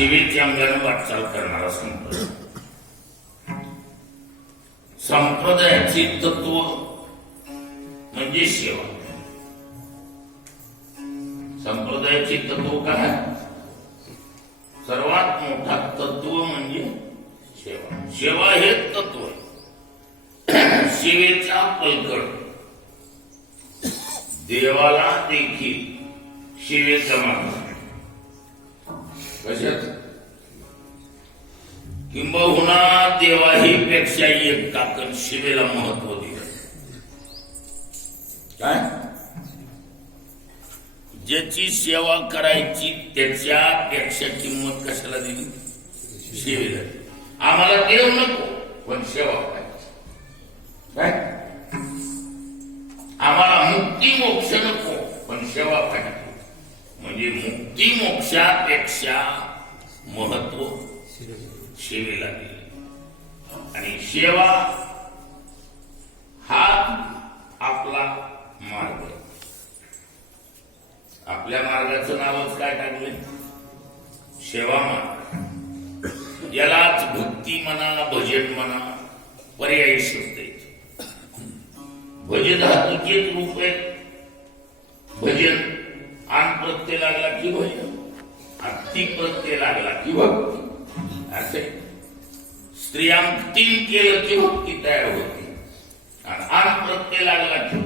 सेवेच्या अंगाने वाटचाल करणारा संप्रदाय. संप्रदायाचे तत्व म्हणजे सेवा. संप्रदायाचे तत्व काय? सर्वात मोठा तत्व म्हणजे सेवा. सेवा हे तत्व सेवेचा पलकड. देवाला देखील सेवेचा मार्ग. किंबहुना देवाही पेक्षा एक टाकन शिवेला महत्त्व दिलं. काय? ज्याची सेवा करायची त्याच्यापेक्षा किंमत कशाला दिली? सेवेला दिली. आम्हाला देव नको पण सेवा करायची. काय? आम्हाला मुक्ती मोक्ष नको पण सेवा पाहिजे म्हणजे मुक्ती मोक्षापेक्षा महत्त्व सेवेला दिले. आणि सेवा हा आपला मार्ग. आपल्या मार्गाचं नावच काय टाकले सेवा मार्ग. यालाच भक्ती म्हणा भजन म्हणा पर्यायी शब्द भजन भजन तुझेच रूप आहे भजन प्रत्यय लागला की अति प्रत्यय लागला की भक्ती असे स्त्रिया तीन की भक्ती तयार होते आण प्रत्यय लागला की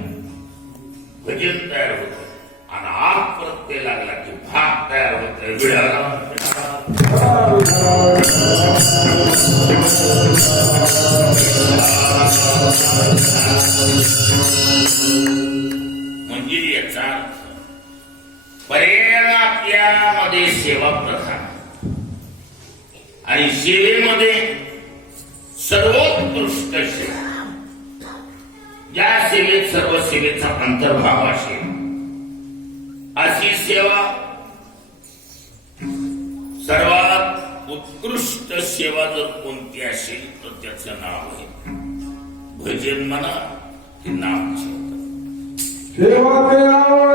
भजन तयार होत आग प्रत्यय लागला की भाग तयार होत म्हणजे याचा अर्थ आपल्यामध्ये सेवा प्रधान आणि सेवेमध्ये सर्वोत्कृष्ट सेवा. ज्या सेवेत सर्व सेवेचा अंतर्भाव असेल. अशी सेवा सर्वात उत्कृष्ट सेवा जर कोणती असेल तर त्याचं नाव आहे भजन म्हणा हे नाम सेवा ते आवड